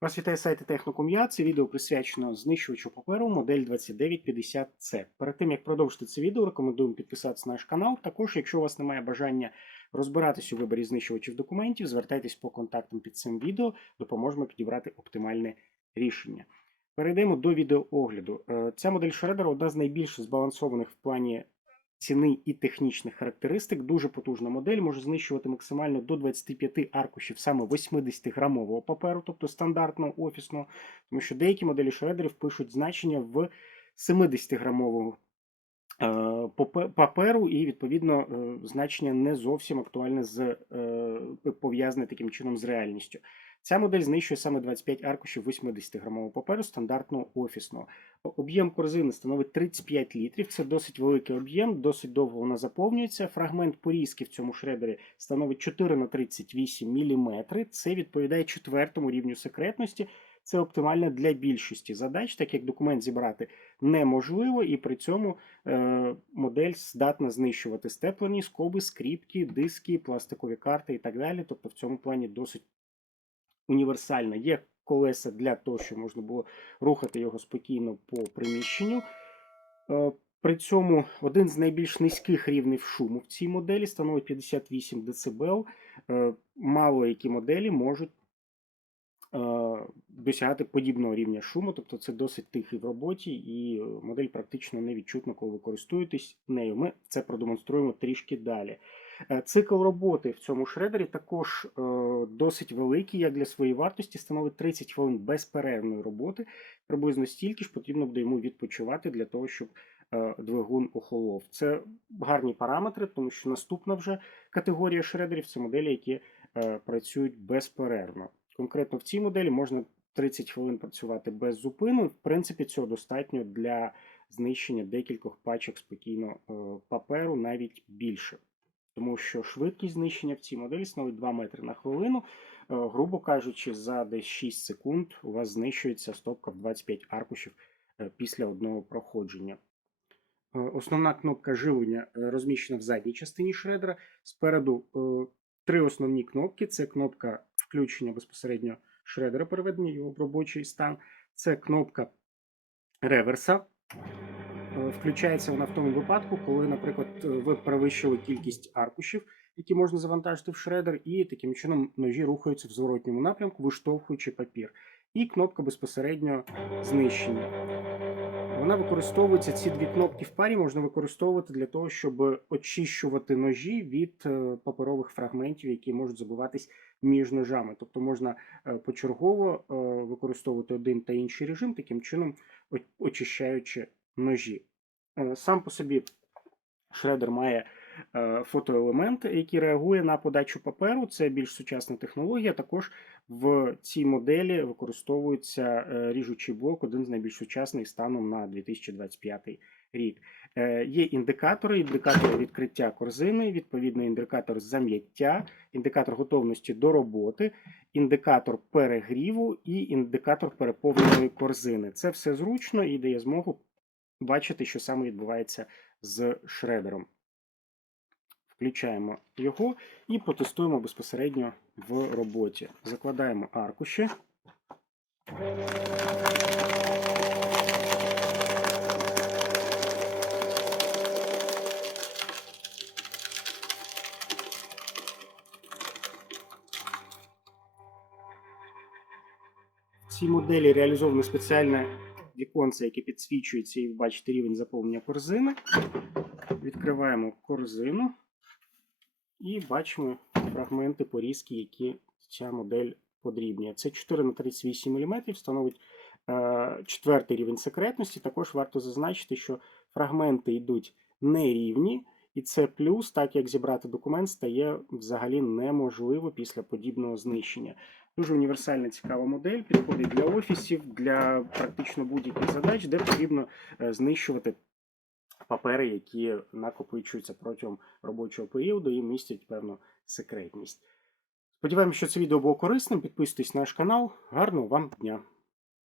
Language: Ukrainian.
Вас вітає сайт Технокум.Я. Це відео присвячено знищувачу паперу модель 2950C. Перед тим як продовжити це відео, рекомендуємо підписатися на наш канал. Також, якщо у вас немає бажання розбиратись у виборі знищувачів документів, звертайтесь по контактам під цим відео, допоможемо підібрати оптимальне рішення. Перейдемо до відеоогляду. Е, Ця модель Shredder одна з найбільш збалансованих в плані ціни і технічних характеристик. Дуже потужна модель, може знищувати максимально до 25 аркушів саме 80-грамового паперу, тобто стандартного офісного, тому що деякі моделі шредерів пишуть значення в 70-грамового е, попе- паперу, і відповідно е, значення не зовсім актуальне з е, пов'язане таким чином з реальністю. Ця модель знищує саме 25 аркушів 80-грамового паперу стандартного офісного. Об'єм корзини становить 35 літрів. Це досить великий об'єм, досить довго вона заповнюється. Фрагмент порізки в цьому шредері становить 4 на 38 мм. Це відповідає четвертому рівню секретності. Це оптимально для більшості задач, так як документ зібрати неможливо, і при цьому е, модель здатна знищувати степлені скоби, скріпки, диски, пластикові карти і так далі. Тобто в цьому плані досить універсальна. Є колеса для того, щоб можна було рухати його спокійно по приміщенню. Е, При цьому один з найбільш низьких рівнів шуму в цій моделі становить 58 дБ. Е, Мало які моделі можуть е, досягати подібного рівня шуму, тобто це досить тихий в роботі, і е, модель практично не відчутна, коли ви користуєтесь нею. Ми це продемонструємо трішки далі. Е, Цикл роботи в цьому шредері також е, досить великий, як для своєї вартості, становить 30 хвилин безперервної роботи. Приблизно стільки ж потрібно буде йому відпочивати для того, щоб двигун охолов. Це гарні параметри, тому що наступна вже категорія шредерів це моделі, які працюють безперервно. Конкретно в цій моделі можна 30 хвилин працювати без зупину. В принципі, цього достатньо для знищення декількох пачок спокійно е, паперу, навіть більше. Тому що швидкість знищення в цій моделі становить 2 метри на хвилину. Е, Грубо кажучи, за десь 6 секунд у вас знищується стопка в 25 аркушів е, після одного проходження. Основна кнопка живлення розміщена в задній частині шредера. Спереду три основні кнопки: це кнопка включення безпосередньо шредера, переведення його в робочий стан. Це кнопка реверса. Е, Включається вона в тому випадку, коли, наприклад, е, ви перевищили кількість аркушів, які можна завантажити в шредер, і таким чином ножі рухаються в зворотньому напрямку, виштовхуючи папір. І кнопка безпосередньо знищення. Вона використовується, ці дві кнопки в парі можна використовувати для того, щоб очищувати ножі від е, паперових фрагментів, які можуть забиватись між ножами. Тобто можна е, почергово е, використовувати один та інший режим, таким чином очищаючи ножі. Сам по собі шредер має фотоелемент, який реагує на подачу паперу. Це більш сучасна технологія. Також в цій моделі використовується е, ріжучий блок, один з найбільш сучасних станом на 2025 рік. Е, Є індикатори, індикатор відкриття корзини, відповідно індикатор зам'яття, індикатор готовності до роботи, індикатор перегріву і індикатор переповненої корзини. Це все зручно і дає змогу бачити, що саме відбувається з шредером. Включаємо його і потестуємо безпосередньо в роботі. Закладаємо аркуші. Цій моделі реалізовано спеціальне віконце, яке підсвічується, і ви бачите рівень заповнення корзини. Відкриваємо корзину і бачимо фрагменти порізки, які ця модель подрібнює. Це 4 на 38 мм, становить е, четвертий рівень секретності. Також варто зазначити, що фрагменти йдуть нерівні, і це плюс, так як зібрати документ стає взагалі неможливо після подібного знищення. Дуже універсальна цікава модель, підходить для офісів, для практично будь-яких задач, де потрібно е, знищувати папери, які накопичуються протягом робочого періоду і містять певну секретність. Сподіваємося, що це відео було корисним. Підписуйтесь на наш канал. Гарного вам дня!